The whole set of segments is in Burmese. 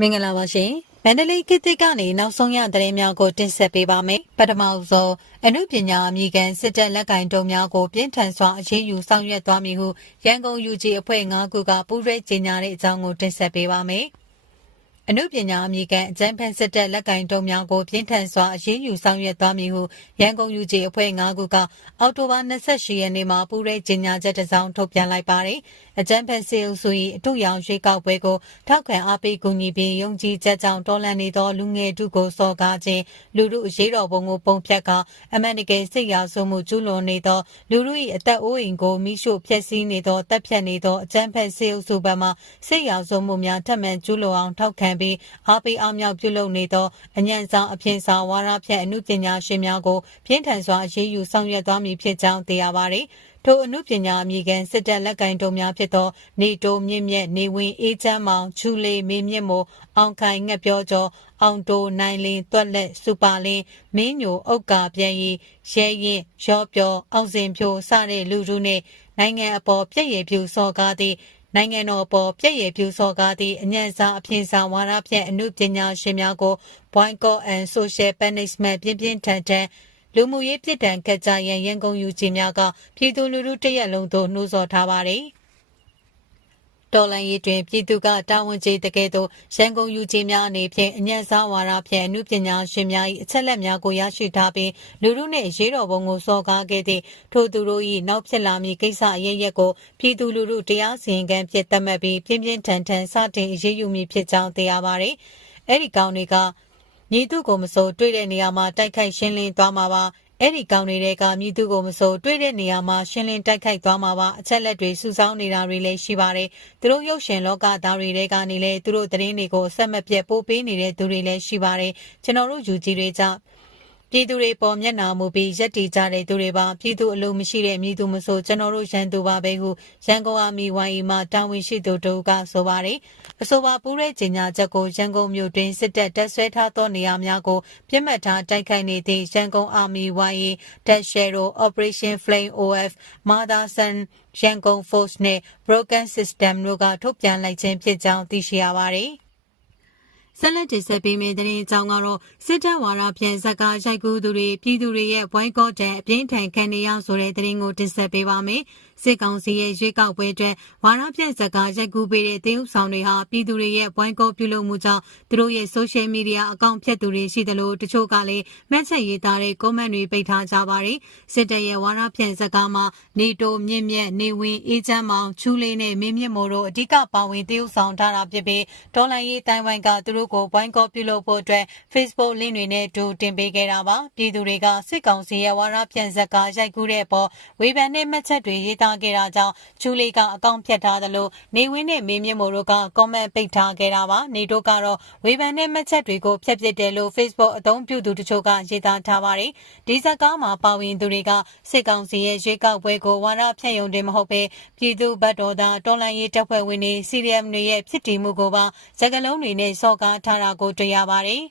မင်္ဂလာပါရှင်မန္တလေးခေတ်သစ်ကနေနောက်ဆုံးရသတင်းများကိုတင်ဆက်ပေးပါမယ်ပထမဆုံးအမှုပညာအမိကန်စစ်တပ်လက်ကင်တုံများကိုပြင်းထန်စွာအရေးယူဆောင်ရွက်သွားမည်ဟုရန်ကုန် UG အဖွဲ့၅ခုကပူးရဲကြေညာတဲ့အကြောင်းကိုတင်ဆက်ပေးပါမယ် အမှုပညာအမိကန်အကြမ်းဖက်စစ်တပ်လက်ကင်တုံများကိုပြင်းထန်စွာအရေးယူဆောင်ရွက်သွားမည်ဟုရန်ကုန် UG အဖွဲ့၅ခုကအောက်တိုဘာ28ရက်နေ့မှာပူးရဲကြေညာချက်တစ်စောင်ထုတ်ပြန်လိုက်ပါတယ်အကြမ်းဖက်စေအုပ်စု၏အထုရောင်ရွေးကောက်ပွဲကိုထောက်ခံအားပေးကူညီပြီးယုံကြည်ချက်ကြောင့်တော်လှန်နေသောလူငယ်တို့ကိုစော်ကားခြင်းလူမှုအရေးတော်ပုံကိုပုံဖြတ်ကာအမန်တကယ်စိတ်ရာဆိုမှုကျူးလွန်နေသောလူမှု၏အသက်အိုးအိမ်ကိုမိရှို့ဖျက်ဆီးနေသောတပ်ဖြတ်နေသောအကြမ်းဖက်စေအုပ်စုဘက်မှစိတ်ရာဆိုမှုများထပ်မံကျူးလွန်အောင်ထောက်ခံပြီးအားပေးအားမြောက်ပြုလုပ်နေသောအညံ့ဆောင်အဖြစ်စာဝါဒဖြန့်အမှုပညာရှင်များကိုပြင်းထန်စွာအရေးယူဆောင်ရွက်သွားမည်ဖြစ်ကြောင်းသိရပါသည်ထိုအမှုပညာအမိကန်စစ်တပ်လက်ကင်တုံများဖြစ်သောနေတိုမြင့်မြတ်နေဝင်အေးချမ်းမောင်ချူလေးမေမြင့်မို့အောင်ခိုင်ငှက်ပြောကျော်အောင်တိုနိုင်လင်းတွက်လက်စူပါလင်းမင်းညိုဥက္ကာပြန်ရီရဲရင်ရောပြောအောင်စင်ဖြိုစတဲ့လူလူနှင့်နိုင်ငံအပေါ်ပြည့်ရည်ဖြူစော်ကားသည့် နိုင်ငံတော်ပေါ်ပြည့်ရည်ဖြူစော်ကားသည့်အညံ့စားအဖြစ်စာဝါဒဖြင့်အမှုပညာရှင်များကို boycott and social punishment ပြင်းပြင်းထန်ထန်လူမှုရေးပြည်တံကကြရန်ရန်ကုန်ယူကြီးများကပြည်သူလူထုတရက်လုံးသို့နှိုးဆော်ထားပါတယ် တော်လန်ရေးတွင်ပြည်သူကတာဝန်ကျေတကယ်သို့ရန်ကုန်ယူကြီးများအနေဖြင့်အညံ့စားဝါဒဖြင့်အမှုပညာရှင်များ၏အချက်လက်များကိုရရှိထားပြီးလူထုနှင့်ရေးတော်ပုံကိုစော်ကားခဲ့သည့်ထိုသူတို့၏နောက်ဖြစ်လာမည့်ကိစ္စအရရက်ကိုပြည်သူလူထုတရားစီရင်ခံဖြစ်သတ်မှတ်ပြီးပြင်းပြင်းထန်ထန်စတင်အရေးယူမည်ဖြစ်ကြောင်းသိရပါသည်။အဲ့ဒီကောင်တွေကညီသူကိုမစိုးတွေ့တဲ့နေရာမှာတိုက်ခိုက်ရှင်းလင်းသွားမှာပါ အဲ့ဒီကောင်တွေကမြည်သူကိုမစိုးတွေ့တဲ့နေရာမှာရှင်းလင်းတိုက်ခိုက်သွားမှာပါအချက်လက်တွေစုဆောင်းနေတာတွေလည်းရှိပါတယ်သူတို့ရုပ်ရှင်လောကသားတွေတဲကနေလည်းသူတို့သတင်းတွေကိုအဆက်မပြတ်ပို့ပေးနေတဲ့သူတွေလည်းရှိပါတယ်ကျွန်တော်တို့ယူကြည်တွေကြောင့် ပြည်သူတွေပေါ်မျက်နှာမူပြီးရက်တီကြတဲ့သူတွေပါပြည်သူအလုံးမရှိတဲ့မြည်သူမဆိုကျွန်တော်တို့ရန်သူပါပဲဟုရန်ကုန်အာမီဝိုင်းမှတာဝန်ရှိသူတို့ကဆိုပါတယ်အဆိုပါပူးရဲကြေညာချက်ကိုရန်ကုန်မြို့တွင်စစ်တပ်တပ်ဆွဲထားသောနေရာများကိုပြစ်မှတ်ထားတိုက်ခိုက်နေသည့်ရန်ကုန်အာမီဝိုင်းတပ်ရှယ်ရို Operation Flame OF Mother Sun ရန်ကုန် Force နှင့် Broken System တို့ကထုတ်ပြန်လိုက်ခြင်းဖြစ်ကြောင်းသိရှိရပါတယ် ဆက်လက်တင်ဆက်ပေးမယ့်သတင်းအကြောင်းကတော့စစ်တပ်ဝါဒပြန်ဇက်ကားရိုက်ကူးသူတွေပြည်သူတွေရဲ့ဘွိုင်းကော့တဲ့အပြင်းထန်ခံနေရဆိုတဲ့သတင်းကိုတင်ဆက်ပေးပါမယ်။စစ်ကောင်စီရဲ့ရွေးကောက်ပွဲအတွက်ဝါရပြန့်ဇက်ကားရိုက်ကူးပေးတဲ့တင်းဥဆောင်တွေဟာပြည်သူတွေရဲ့ဘွိုင်းကောပြုလုပ်မှုကြောင့်သူတို့ရဲ့ social media အကောင့်ဖြတ်သူတွေရှိသလိုတချို့ကလည်းမက်ဆက်ရေးသားတဲ့ comment တွေပိတ်ထားကြပါတယ်စစ်တပ်ရဲ့ဝါရပြန့်ဇက်ကားမှာနေတိုမြင့်မြတ်နေဝင်အေးချမ်းမောင်ချူးလေးနဲ့မင်းမြင့်မို့တို့အဓိကပါဝင်တင်းဥဆောင်ထားတာဖြစ်ပြီးဒေါ်လာရေးတိုင်းဝိုင်းကသူတို့ကိုဘွိုင်းကောပြုလုပ်ဖို့အတွက် Facebook link တွေနဲ့တူတင်ပေးခဲ့တာပါပြည်သူတွေကစစ်ကောင်စီရဲ့ဝါရပြန့်ဇက်ကားရိုက်ကူးတဲ့အပေါ်ဝေဖန်တဲ့မှတ်ချက်တွေရေးသားခဲ့တာကြောင့်ချူလီကအကောင့်ဖြတ်ထားသလိုနေဝင်းနဲ့မေမြင့်မို့တို့ကကွန်မန့်ပိတ်ထားခဲ့တာပါနေတို့ကတော့ဝေဖန်တဲ့မှတ်ချက်တွေကိုဖျက်ပစ်တယ်လို့ Facebook အသုံးပြုသူတချို့ကရေးသားထားပါတယ်ဒီဇက်ကားမှာပါဝင်သူတွေကစစ်ကောင်စီရဲ့ရွေးကောက်ပွဲကိုဝါဒဖြန့်ယုံတယ်မဟုတ်ပဲပြည်သူဘတ်တော်သားတော်လှန်ရေးတပ်ဖွဲ့ဝင်တွေ CRM တွေရဲ့ဖြစ်တည်မှုကိုပါစကလုံးတွေနဲ့စော်ကားထားတာကိုတွေ့ရပါတယ်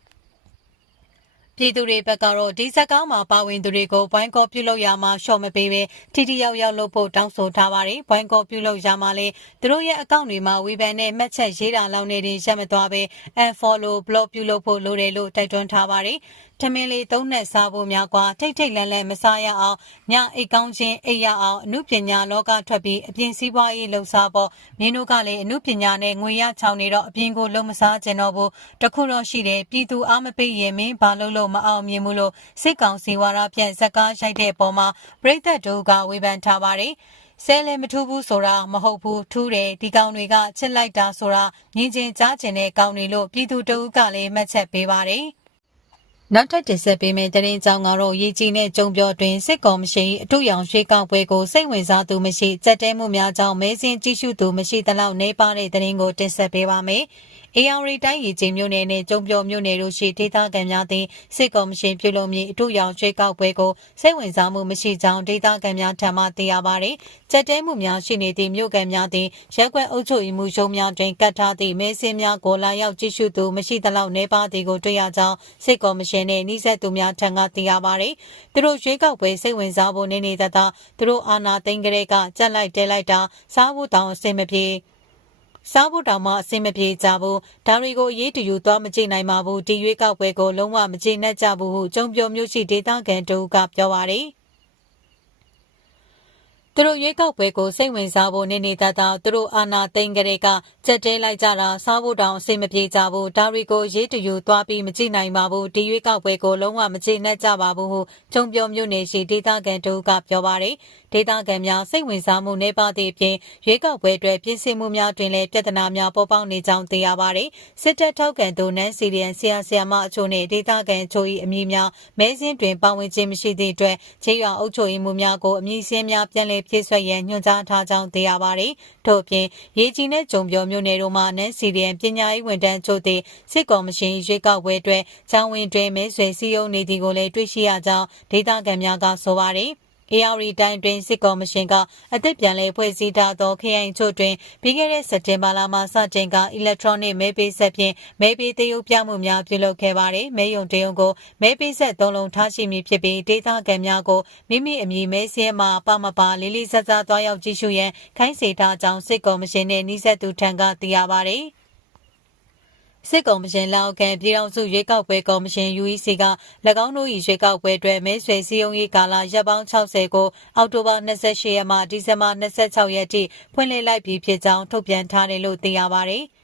ပြည်သူတွေဘက်ကတော့ဒီဇက်ကောင်းမှာပါဝင်သူတွေကိုဘွိုင်းကော့ပြုလုပ်ရမှာရှော့မပေးပဲထိထိရောက်ရောက်လုပ်ဖို့တောင်းဆိုထားပါတယ်။ဘွိုင်းကော့ပြုလုပ်ရမှာလေသူတို့ရဲ့အကောင့်တွေမှာဝေဖန်နဲ့မှတ်ချက်ရေးတာလောက်နေတင်ရက်မသွားပဲ unfollow block ပြုလုပ်ဖို့လိုတယ်လို့တိုက်တွန်းထားပါတယ်။ထမင်းလေးသုံးနဲ့စားဖို့များကွာထိတ်ထိတ်လန့်လန့်မစားရအောင်ညအိတ်ကောင်းချင်းအိတ်ရအောင်အမှုပညာလောကထွက်ပြီးအပြင်စည်းပွားရေးလှုပ်ရှားဖို့မင်းတို့ကလည်းအမှုပညာနဲ့ငွေရချောင်းနေတော့အပြင်ကိုလုံးမစားကြတော့ဘူးတခုတော့ရှိတယ်ပြည်သူအားမပေးရင်မင်းဘာလို့လို့မအောင်မြင်ဘူးလို့စစ်ကောင်စီဝါဒပြန့်ဇက်ကားရိုက်တဲ့ပုံမှာပြည်သက်တို့ကဝေဖန်ထားပါတယ်ဆဲလည်းမထူးဘူးဆိုတာမဟုတ်ဘူးထူးတယ်ဒီကောင်တွေကချစ်လိုက်တာဆိုတာမြင်ချင်းကြားကျင်တဲ့ကောင်တွေလို့ပြည်သူတအုပ်ကလည်းမှတ်ချက်ပေးပါတယ်။ နောက်ထပ်တင်ဆက်ပေးမယ့်တရင်ကြောင်းကတော့ရေကြီးနဲ့ကြုံပြောတွင်စစ်ကော်မရှင်အထုရောင်ရွှေကောက်ပွဲကိုစိတ်ဝင်စားသူမရှိစက်တဲမှုများကြောင့်မဲစင်းကြီးစုသူမရှိသလောက်နေပါတဲ့တရင်ကိုတင်ဆက်ပေးပါမယ်။ အေယောင်ရီတိုင်းရီချင်းမြို့နယ်နဲ့ကျုံပြောမြို့နယ်တို့ရှိဒေသခံများသည်စစ်ကော်မရှင်ပြုလုပ်မည့်အထူးရောင်ရွှေကောက်ပွဲကိုစိတ်ဝင်စားမှုမရှိကြောင်းဒေသခံများထံမှသိရပါသည်။ကြက်တဲမှုများရှိနေသည့်မြို့ကန်များသည်ရက်ွက်အုပ်ချုပ်မှုရုံးများတွင်ကတ်ထားသည့်မဲစင်းများကိုလာရောက်ကြည့်ရှုသူမရှိသလောက်နေပါသည်ကိုတွေ့ရကြောင်းစစ်ကော်မရှင်နှင့်နှိစက်သူများထံကသိရပါသည်။သူတို့ရွှေကောက်ပွဲစိတ်ဝင်စားဖို့နေနေတသာသူတို့အာဏာသိမ်းကြတဲ့ကကြက်လိုက်တဲလိုက်တာစားဖို့တောင်အဆင်မပြေ စားဖို့တောင်မှအဆင်မပြေကြဘူးဒါတွေကိုအရေးတယူသွားမကြည့်နိုင်ပါဘူးဒီရွေးကောက်ပွဲကိုလုံးဝမကြည့်နဲ့ကြဘူးဟုကျုံပြောမျိုးရှိဒေသခံတို့ကပြောပါတယ် သူတို့ရွေးကောက်ပွဲကိုစိတ်ဝင်စားဖို့နေနေတတ်သူတို့အာဏာသိမ်းကြတဲ့ကကြက်တဲလိုက်ကြတာစားဖို့တောင်အဆင်မပြေကြဘူးဒါတွေကိုရေးတူယူသွားပြီးမကြည့်နိုင်ပါဘူးဒီရွေးကောက်ပွဲကိုလုံးဝမကြည့်နဲ့ကြပါဘူးဟုကျုံပြောမျိုးနေရှိဒေသခံတို့ကပြောပါတယ်ဒေသခံများစိတ်ဝင်စားမှုနေပါသည့်အပြင်ရွေးကောက်ပွဲအတွက်ပြင်ဆင်မှုများတွင်လည်းပြဿနာများပေါ်ပေါက်နေကြောင်းသိရပါတယ်စစ်တပ်ထောက်ခံသူနန်းစီရီယန်ဆီယာဆီယာမအချို့နှင့်ဒေသခံချို့၏အမည်များမဲစင်းတွင်ပါဝင်ခြင်းမရှိသည့်အတွက်ခြေရွာအုပ်ချုပ်ရေးမှုများကိုအမည်စင်းများပြန်လည်ဖြည့်ဆွက်ရန်ညွှန်ကြားထားကြောင်းသိရပါတယ်။ထို့အပြင်ရေကြီးနဲ့ကြုံပြောမြို့နယ်တို့မှနန်းစီရီယန်ပညာရေးဝန်ထမ်းချို့သည်စစ်ကော်မရှင်ရွေးကောက်ပွဲအတွက်ကျောင်းဝင်တွင်မဲဆွယ်စည်းရုံးနေသည်ကိုလည်းတွေ့ရှိရကြောင်းဒေသခံများကဆိုပါတယ်။ AR တိုင်းတွင်စစ်ကော်မရှင်ကအသစ်ပြန်လည်ဖွဲ့စည်းထားသောခရိုင်ချို့တွင်ပြီးခဲ့တဲ့စက်တင်ဘာလမှစတင်က electronic မဲပေးဆက်ဖြင့်မဲပေးတရုပ်ပြမှုများပြုလုပ်ခဲ့ပါတယ်။မဲယုံတရုံကိုမဲပေးဆက်သုံးလုံးထားရှိမည်ဖြစ်ပြီးဒေသခံများကိုမိမိအမည်မဲစင်းမှာပမပါလေးလေးစားစားသွားရောက်ကြည့်ရှုရန်ခိုင်းစေထားကြောင်းစစ်ကော်မရှင်နှင့်နှိစက်သူထံကသိရပါတယ်။ စစ်ကော်မရှင်လက်အောက်ခံပြည်ထောင်စုရွေးကောက်ပွဲကော်မရှင် UEC က၎င်းတို့၏ရွေးကောက်ပွဲအတွက်မဲဆွယ်စည်းရုံးရေးကာလရက်ပေါင်း60ကိုအောက်တိုဘာ28ရက်မှဒီဇင်ဘာ26ရက်ထိဖွင့်လှစ်လိုက်ပြီးဖြစ်ကြောင်းထုတ်ပြန်ထားတယ်လို့သိရပါတယ်။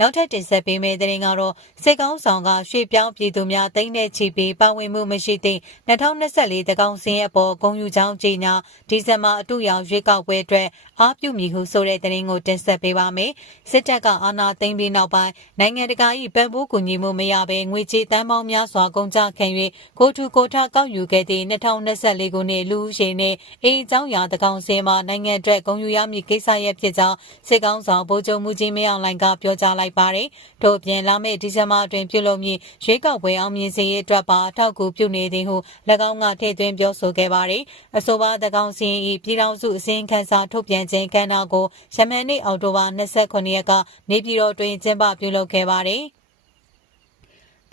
နောက်ထပ်တင်ဆက်ပေးမယ့်သတင်းကတော့စစ်ကောင်းဆောင်ကရွှေပြောင်းပြည်သူများတိမ့်တဲ့ချီပြီးပါဝင်မှုမရှိသည့်2024တကောင်စင်းရဲ့ပေါ်ဂုံယူချောင်းကြီးညာဒီဇင်ဘာအတူရောင်ရွေးကောက်ပွဲအတွက်အားပြုမည်ဟုဆိုတဲ့သတင်းကိုတင်ဆက်ပေးပါမယ်။စစ်တပ်ကအာဏာသိမ်းပြီးနောက်ပိုင်းနိုင်ငံတကာ၏ပံ့ပိုးကူညီမှုမရဘဲငွေကြေးတန်ပေါင်းများစွာကုန်ကျခံ၍ကိုထူကိုထကောက်ယူခဲ့သည့်2024ခုနှစ်လူဦးရေနှင့်အေးအကြောင်းရာတကောင်စင်းမှာနိုင်ငံအတွက်ဂုံယူရမည့်ကိစ္စရပ်ဖြစ်ကြောင်းစစ်ကောင်းဆောင်ဗိုလ်ချုပ်မှုကြီးမင်းအောင်လှိုင်ကပြောကြားလိုက်ပါတယ်။ထို့အပြင်လာမယ့်ဒီဇင်ဘာအတွင်းပြုလုပ်မည့်ရွေးကောက်ပွဲအောင်မြင်စေရေးအတွက်ပါအထောက်အကူပြုနေသည်ဟု၎င်းကထည့်သွင်းပြောဆိုခဲ့ပါတယ်။အဆိုပါတကောင်စီ၏ပြည်ထောင်စုအစည်းအခန်းစာထုတ်ပြန်ခြင်းကဏ္ဍကိုယမန်နေ့အောက်တိုဘာ29ရက်က နေပြည်တော်တွင်ကျင်းပပြုလုပ်ခဲ့ပါတယ်။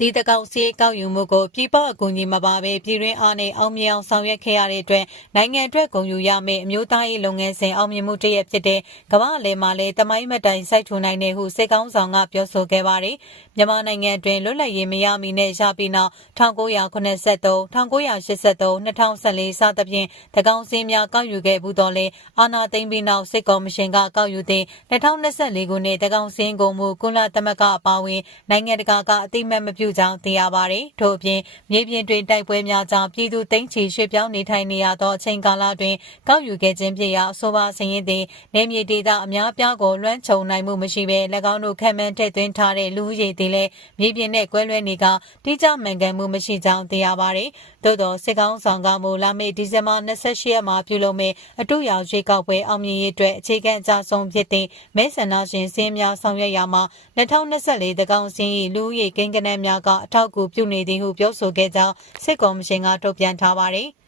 ဒီတကောင်စီကောက်ယူမှုကိုပြည်ပအကူအညီမပါဘဲပြည်တွင်းအားနဲ့အောင်မြင်အောင်ဆောင်ရွက်ခဲ့ရတဲ့အတွက်နိုင်ငံအတွက်ဂုဏ်ယူရမယ့်အမျိုးသားရေးလုပ်ငန်းစဉ်အောင်မြင်မှုတစ်ရပ်ဖြစ်တဲ့ကမ္ဘာအလယ်မှာလည်းတမိုင်းမတိုင်စိုက်ထူနိုင်တဲ့ဟုစေကောင်းဆောင်ကပြောဆိုခဲ့ပါတယ်။မြန်မာနိုင်ငံအတွင်းလွတ်လပ်ရေးမရမီနဲ့ရပြီးနောက်1983 1983 2014စသဖြင့်တကောင်စီများကောက်ယူခဲ့ဘူးတော့လေအာနာသိမ့်ပြီးနောက်စစ်ကော်မရှင်ကကောက်ယူတဲ့2024ခုနှစ်တကောင်စီကိုမူကုလသမဂ္ဂအပါအဝင်နိုင်ငံတကာကအတိမတ်မပြုကြောင်းသိရပါတယ်။ထို့အပြင်မြေပြင်တွင်တိုက်ပွဲများကြောင့်ပြည်သူသိန်းချီရွှေ့ပြောင်းနေထိုင်နေရသောအချိန်ကာလတွင်ကောက်ယူခဲ့ခြင်းဖြစ်ရာအဆိုပါစည်ရင်သည်နေမြေဒေသအများပြားကိုလွှမ်းခြုံနိုင်မှုမရှိဘဲ၎င်းတို့ခံမှန်းထည့်သွင်းထားတဲ့လူဦးရေသည်လည်းမြေပြင်နဲ့ကွဲလွဲနေကတိကျမှန်ကန်မှုမရှိကြောင်းသိရပါတယ်။သို့သောစစ်ကောင်းဆောင်ကမူလာမယ့်ဒီဇင်ဘာ28ရက်မှာပြုလုပ်မယ့်အတူရောက်ရွေးကောက်ပွဲအောင်မြင်ရေးအတွက်အခြေခံအကြဆုံးဖြစ်သည့်မဲဆန္ဒရှင်စင်းများဆောင်ရွက်ရာမှာ2024တကောင်စင်း၏လူဦးရေကိန်းဂဏန်းများကအထောက်အကူပြုနေသည်ဟုပြောဆိုခဲ့ကြောင်းစစ်ကော်မရှင်ကထုတ်ပြန်ထားပါတယ်။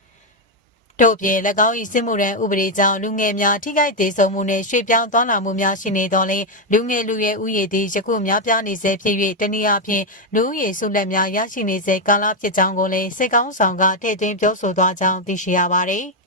တို့ပြင်၎င်း၏စစ်မှုရန်ဥပဒေကြောင့်လူငယ်များထိခိုက်ဒေဆုံးမှုနှင့်ရွှေ့ပြောင်းသွားလာမှုများရှိနေသောလည်းလူငယ်လူရွယ်ဥယျာဉ်သည်ယခုများပြားနေစေဖြစ်၍တနည်းအားဖြင့်လူဦးရေစုလက်များရရှိနေစေကာလဖြစ်ကြောင်းကိုလည်းစစ်ကောင်းဆောင်ကထည့်သွင်းပြောဆိုသွားကြောင်းသိရှိရပါသည်။